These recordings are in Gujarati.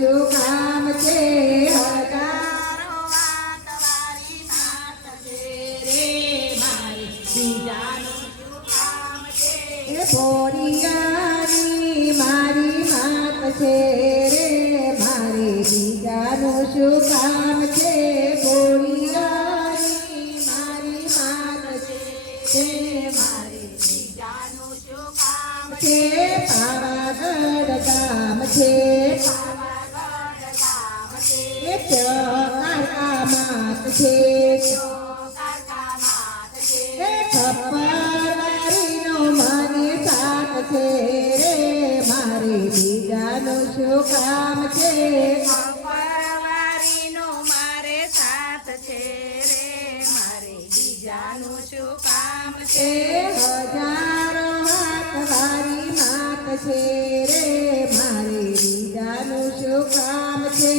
શું કામ છે હજારો વાત વારી માત છે રે મારી બીજાનું શું કામ છે એ બોરિયાની મારી માત છે રે મારી બીજાનું શું કામ છે બોરિયાની મારી માત છે મારી બીજાનું શું કામ છે પાવાગઢ ગામ છે પાવાગઢ ગામ છે એ કાકા માત છે કાકા માત છે એ ખપ્પરવારીનો મને સાથ છે રે મારી બીજાનું શું કામ છે પરવારીનો મારે સાથ છે રે મારે બીજાનું શું કામ છે એ હજારો હાથ વારી માત છે રે મારી બીજાનું શું કામ છે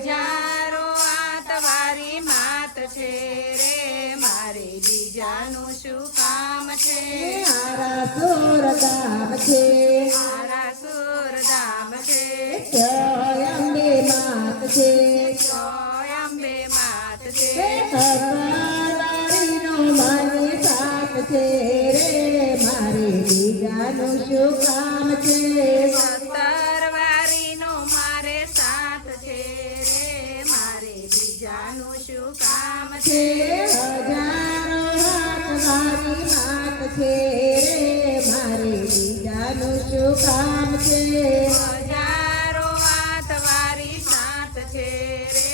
હજારો આતવારી માત છે રે મારે બીજાનું શું કામ છે મારા સુર ગામ છે મારા સુરધામ છે અંબે માત છે અંબે માત છે ખપ્પરવારીનો મને સાથ છે રે મારી બીજાનું શું કામ છે સત્તરવારીનો મારે સાથ છે રે મારે બીજાનું શું કામ છે હજારો હાથ વારી માત છે રે મારી બીજાનું શું કામ છે હજારો આતવારી સાથ છે રે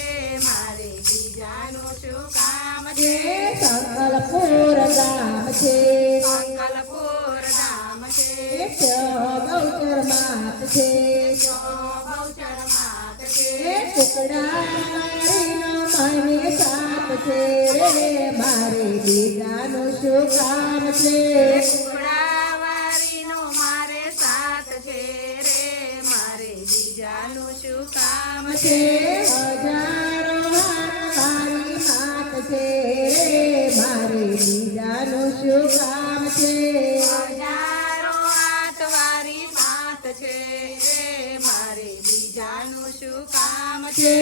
મારે બીજાનું શું કામ છે સંકલપુર ગામ છે મંગલપુર ધામ છે ગૌચર માત છે બહુચર માત છે ટુકડાવાળીનો મને સાથ છે રે મારી બીજાનું શું કામ છે ટુકડાવાળીનો મારે સાથ છે રે મારે બીજાનું શું કામ છે હજારો હાથ વારી માત છે રે મારી બીજાનું શું કામ છે હજારો આતવારી સાથ છે રે મારે બીજાનું શું કામ છે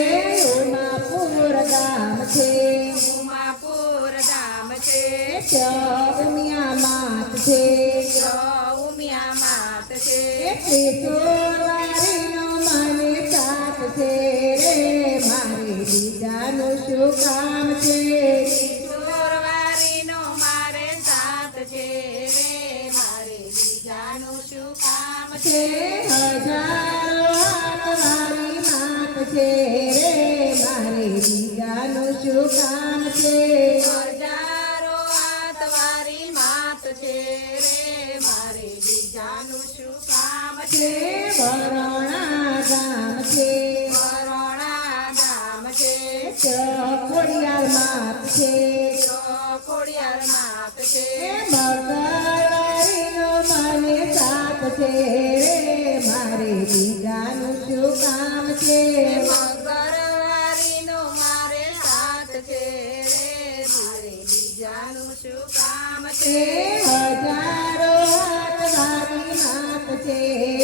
ઉમાપુર ગામ છે ઉમાપુર ધામ છે ઉમિયા માત છે ઉમિયા માત છે ત્રિશુળવારીનો મને સાથ છે રે મારી બીજાનું શું કામ છે ચોરવારીનો મારે સાથ છે રે મારે બીજાનું શું કામ છે હજારો હાથ વારી માત છે રે મારી બીજાનું શું કામ છે હજારો આતવારી માત છે રે મારે બીજાનું શું કામ છે વરોણા ગામ છે કરોણા ગામ છે ખોડિયાર માત છે ખોડિયાર માત છે મંગળવારીનો મને સાથ છે રે મારી બીજાનું શું કામ છે મંગળવારીનો મારે સાથ છે રે મારે બીજાનું શું કામ છે હજારો હાથ વારી માત છે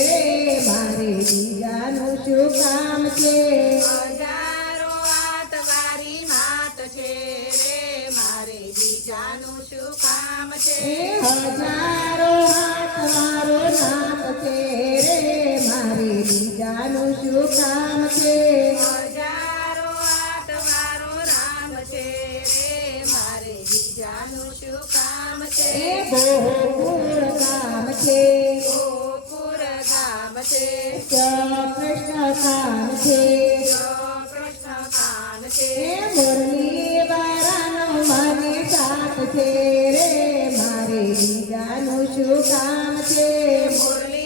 રે મારી બીજાનું શું કામ છે હજારો આતવારી માત છે રે મારે બીજાનું શું કામ છે હજારો હાથ વારો નાથ છે રે મારી બીજાનું શું કામ છે હજારો આતવારો રામ છે રે મારે બીજાનું શું કામ છે ગોકુળ ગામ છે ગોકુળ ગામ છે કૃષ્ણ કામ છે કૃષ્ણ કામ છે મુરલી વારાનો મને સાથ છે રે મારી બીજાનું શું કામ છે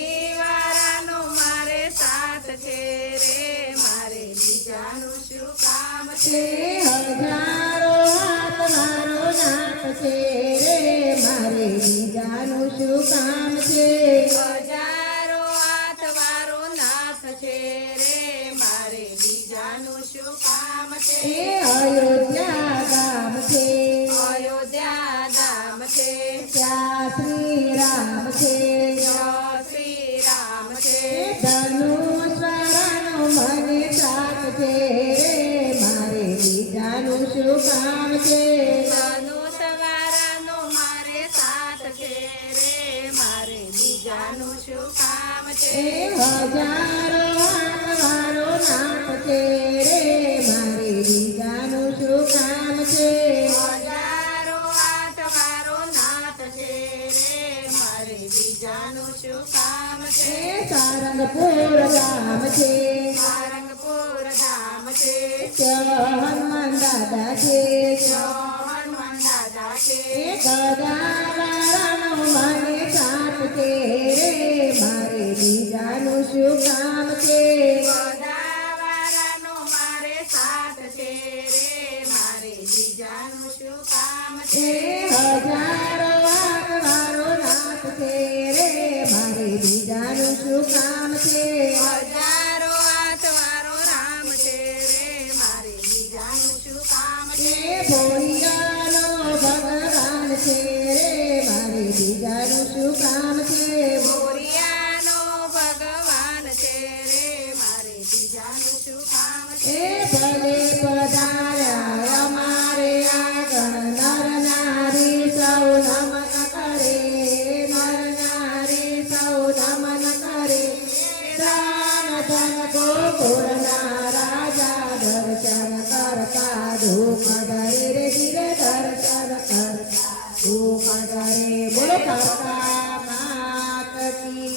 મુરલીવાળાનો મારે સાથ છે રે મારે બીજાનું શું કામ છે હજારો હાથ વારો નાથ છે રે મારે બીજાનું શું કામ છે હજારો આતવારો નાથ છે રે મારે બીજાનું શું કામ છે અયોધ્યા ગામ છે અયોધ્યા ધામ છે ત્યાં શ્રી રામ છે જય શ્રી રામ છે ધનુષ વારાનો મને છે રે મારે બીજાનું શું કામ છે ધનુષવારાનો મારે સાથ છે રે મારે બીજાનું શું કામ છે હજારો વાળો નાથ છે રે મારે બીજાનું શું કામ છે હજારો આઠવારો નાથ છે રે મારે બીજાનું શું કામ છે સારંગપુર ગામ છે સારંગપુર ધામ છે હનુમાન દાદા છે હનુમાન દાદા છે ગદાવાળાનો મને સાથ છે રે મારે બીજાનું શું કામ છે ગદાવાળાનો મારે સાથ છે રે મારે બીજાનું શું કામ છે હજારો વાળો નાથ છે રે મારે બીજાનું શું કામ છે હજારો આઠવારો રામ છે રે મારે બીજાનું શું કામ છે ભોળિયાનો ભગવાન છે રે મારે બીજાનું શું કામ છે